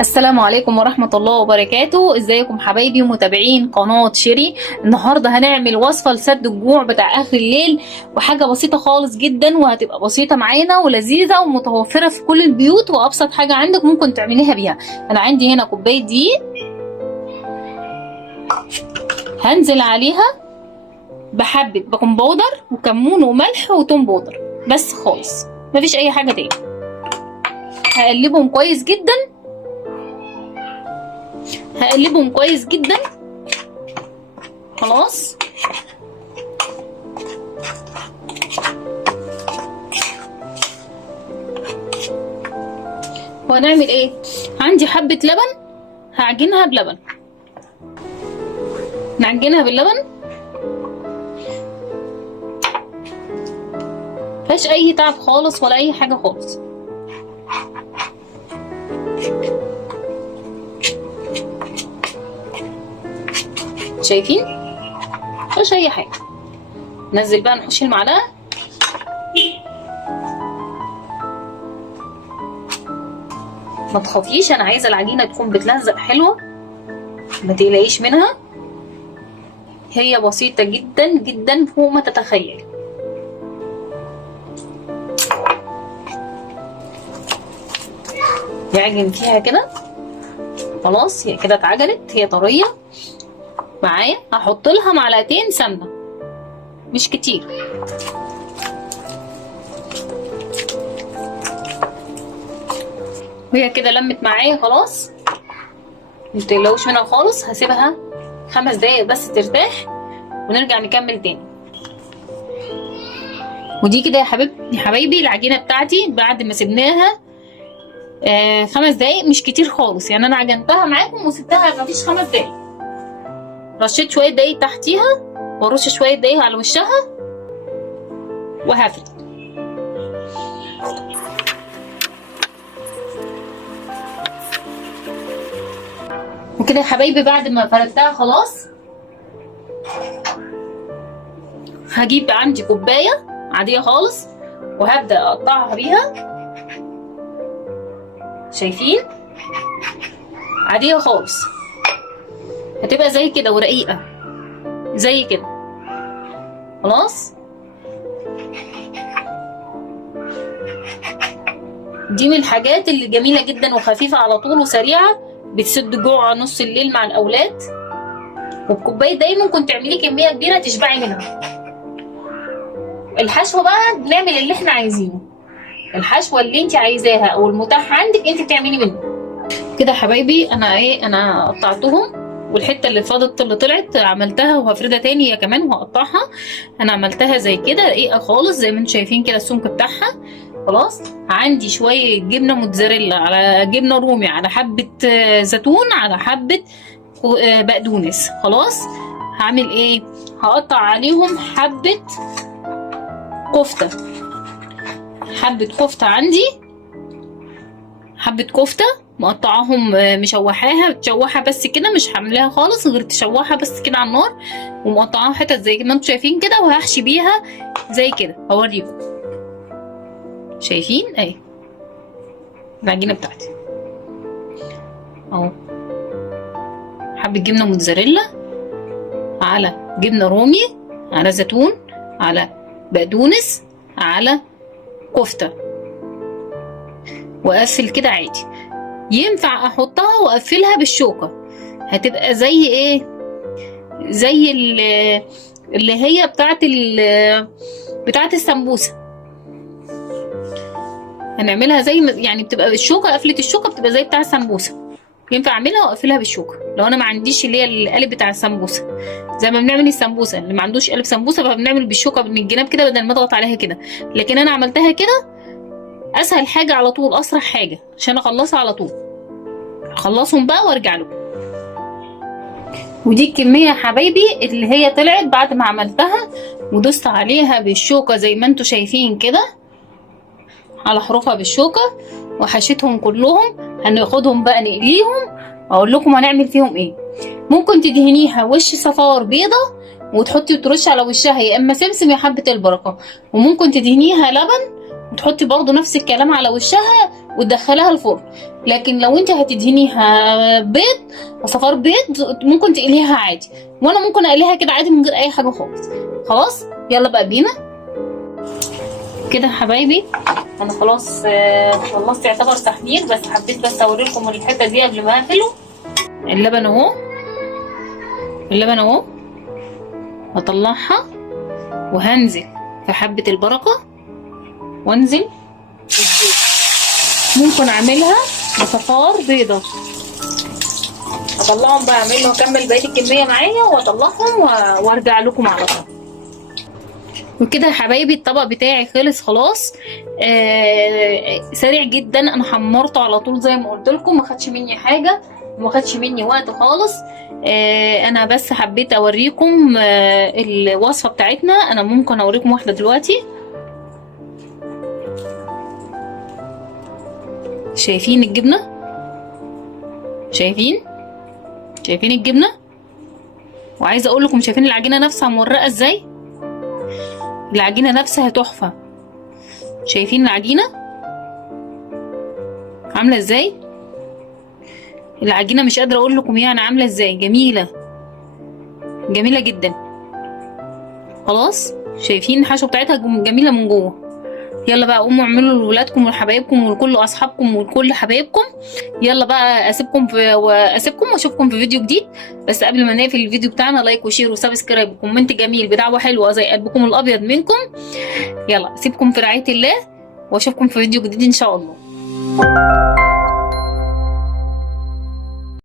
السلام عليكم ورحمة الله وبركاته. ازيكم حبايبي ومتابعين قناة شيري؟ النهاردة هنعمل وصفة لسد الجوع بتاع اخر الليل، وحاجة بسيطة خالص جدا، وهتبقى بسيطة معانا ولذيذة ومتوفرة في كل البيوت، وابسط حاجة عندك ممكن تعمليها بيها. انا عندي هنا كوباية دقيق، هنزل عليها بحبة بيكنج باودر وكمون وملح وتوم باودر بس خالص، مفيش اي حاجة تاني. هقلبهم كويس جدا، هقلبهم كويس جدا. خلاص وهنعمل ايه؟ عندي حبة لبن هعجنها بلبن، نعجنها باللبن، مفيهاش اي تعب خالص ولا اي حاجة خالص. شايفين؟ مفيهاش اي حاجه. نزل بقى، نحش المعلقه، ما تخافيش، انا عايزه العجينه تكون بتلزق حلوه، ما تقلقيش منها، هي بسيطه جدا جدا فوق ما تتخيل. نعجن فيها كده. خلاص هي كده اتعجنت، هي طريه معايا. هحط لها معلقتين سمنه، مش كتير. وهي كده لمت معايا خلاص، متقلقوش منها خالص. هسيبها 5 دقايق بس ترتاح ونرجع نكمل تاني. ودي كده يا حبايبي العجينه بتاعتي بعد ما سيبناها 5 دقايق، مش كتير خالص يعني. انا عجنتها معاكم وسبتها مفيش 5 دقايق. رشيت شويه دقايق تحتيها وارش شويه دقايق على وشها وهفرد. وكده يا حبايبي بعد ما فردتها خلاص، هجيب عندي كوبايه عاديه خالص وهبدا اقطعها بيها. شايفين؟ عاديه خالص، هتبقى زي كده ورقيقه زي كده. خلاص دي من الحاجات اللي جميله جدا وخفيفه على طول وسريعه، بتسد جوع نص الليل مع الاولاد. والكوبايه دي ممكن تعملي كميه كبيره تشبعي منها. الحشوه بقى بنعمل اللي احنا عايزينه، الحشوه اللي انت عايزاها او المتاح عندك انت بتعملي منه. كده يا حبايبي انا قطعتهم، والحته اللي فاضت اللي طلعت عملتها وهفردها تاني هي كمان وهقطعها. انا عملتها زي كده رقيقه خالص زي ما انتم شايفين كده السمك بتاعها. خلاص عندي شويه جبنه موتزاريلا على جبنه رومي على حبه زيتون على حبه بقدونس. خلاص هعمل ايه؟ هقطع عليهم حبه كفته، حبه كفته عندي، حبه كفته مقطعاهم مشوحاها تشوحها بس كده، مش هعملها خالص غير تشوحها بس كده على النار، ومقطعاها حتت زي ما انتم شايفين كده، وهحشي بيها زي كده. هوريكم. شايفين اهي العجينه بتاعتي اهو، حبه جبنه موتزاريلا على جبنه رومي على زيتون على بقدونس على كفته، واقفل كده عادي. ينفع احطها واقفلها بالشوكه، هتبقى زي ايه؟ زي اللي هي بتاعت السمبوسه. هنعملها زي يعني بتبقى الشوكه، قفله الشوكه بتبقى زي بتاع السمبوسه. ينفع اعملها واقفلها بالشوكه لو انا ما عنديش اللي هي القالب بتاع السمبوسه، زي ما بنعمل السمبوسه. اللي ما عندوش قالب سمبوسه فبنعمل بالشوكه من الجناب كده بدل ما اضغط عليها كده. لكن انا عملتها كده اسهل حاجه على طول، اسرع حاجه عشان اخلصها على طول. اخلصهم بقى وارجع لكم. ودي الكميه يا حبايبي اللي هي طلعت بعد ما عملتها ودوست عليها بالشوكه زي ما انتم شايفين كده على حروفها بالشوكه، وحشيتهم كلهم. هناخدهم بقى نقليهم، اقول لكم هنعمل فيهم ايه. ممكن تدهنيها وش صفار بيضه وتحطي وترش على وشها يا اما سمسم يا حبه البركه، وممكن تدهنيها لبن وتحطي برضو نفس الكلام على وشها وتدخلها الفرن. لكن لو انت هتدهنيها بيض، صفار بيض، ممكن تقليها عادي، وانا ممكن اقليها كده عادي من غير اي حاجه خالص. خلاص يلا بقى بينا كده يا حبايبي. انا خلاص خلصت يعتبر تحمير، بس حبيت بس اوريلكم الحته دي قبل ما اقفله. اللبن اهو، اللبن اهو، هطلعها وهنزل في حبه البركه وانزل بالزيت. ممكن اعملها بصفار بيضه، اطلعهم بقى اعمل له اكمل بقيه الكميه معايا واطلعهم وارجع لكم على طول. وكده يا حبايبي الطبق بتاعي خلص خلاص. سريع جدا، انا حمرته على طول زي ما قلت لكم، ما خدش مني حاجه وما خدش مني وقت خالص. انا بس حبيت اوريكم الوصفه بتاعتنا. انا ممكن اوريكم واحده دلوقتي. شايفين الجبنه؟ شايفين الجبنه؟ وعايزه اقول لكم شايفين العجينه نفسها مورقه ازاي؟ العجينه نفسها تحفه. شايفين العجينه عامله ازاي؟ العجينه مش قادره اقول لكم يعني عامله ازاي، جميله جميله جدا. خلاص شايفين الحشوه بتاعتها جميله من جوه. يلا بقى قوموا اعملوا لولادكم ولحبايبكم ولكل اصحابكم ولكل حبايبكم. يلا بقى اسيبكم واشوفكم في فيديو جديد. بس قبل ما نقفل الفيديو بتاعنا، لايك وشير وسبسكرايب وكومنت جميل بدعوه حلوه زي قلبكم الابيض منكم. يلا اسيبكم في رعايه الله واشوفكم في فيديو جديد ان شاء الله.